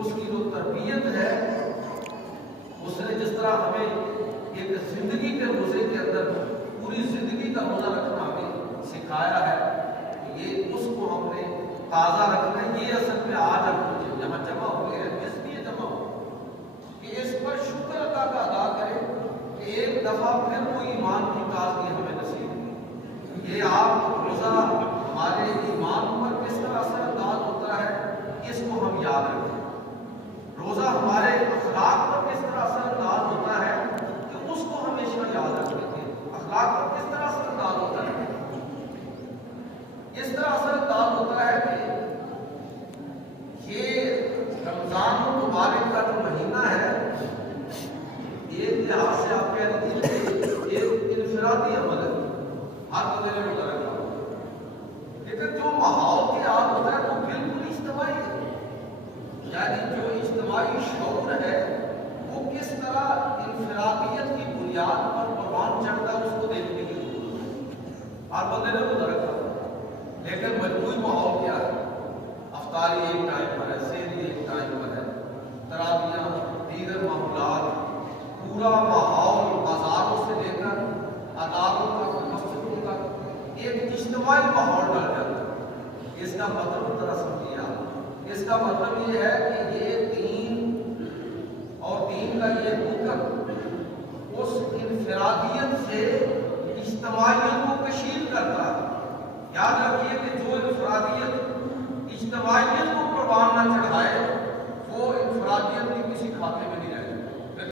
اس کی جو تربیت ہے، اس نے جس طرح ہمیں ایک زندگی کے روزے کے اندر پوری زندگی کا روزہ رکھنا ہمیں سکھایا ہے، یہ اس کو ہم نے تازہ رکھنا ہے۔ یہ اصل میں آج ہم یہاں جمع ہوئے ہیں اس لیے جمع ہو کہ اس پر شکر ادا کا ادا کریں کہ ایک دفعہ پھر وہ ایمان کی تازگی ہمیں نصیب ہوئی۔ یہ آپ روزہ ہمارے ایمان پر کس طرح اثر انداز ہوتا ہے، اس کو ہم یاد رکھیں۔ روزہ ہمارے اخلاق پر کس طرح اثر انداز ہوتا ہے کہ اس کو ہمیشہ یاد رکھیں کہ اخلاق پر کس طرح اثر انداز ہوتا ہے۔ اس طرح اثر انداز ہوتا ہے کہ یہ رمضان المبارک کا جو مہینہ ہے، ایک لحاظ سے آپ کہہ دیجیے کہ ایک انفرادی عمل ہے، ہر بندے نے روزہ رکھا، لیکن جو ماحول کے آپ ہوتا ہے وہ بالکل اجتماعی ہے۔ یعنی جو اجتماعی شعور ہے وہ کس طرح انفرادیت کی بنیاد پر قربان چڑھتا ہے، اس کو دیکھنے کی ضرورت ہے۔ ہر بندے نے روزہ رکھا، لیکن مجموعی ماحول کیا ہے؟ افطاری ایک ٹائم پر ہے، سحری ایک ٹائم پر ہے، تراویحاں، دیگر معمولات، پورا ماحول بازاروں سے لے کر اداروں تک، مسجدوں تک ایک اجتماعی ماحول ڈال جاتا ہے۔ اس کا مطلب ذرا سمجھیے آپ، اس کا مطلب یہ ہے کہ یہ دین اور دین کا یہ حکم اس انفرادیت سے اجتماعیت کو کشید کرتا ہے۔ یاد رکھیے کہ جو انفرادیت اجتماعیت کو قربان نہ چڑھائے وہ انفرادیت بھی کسی کھاتے میں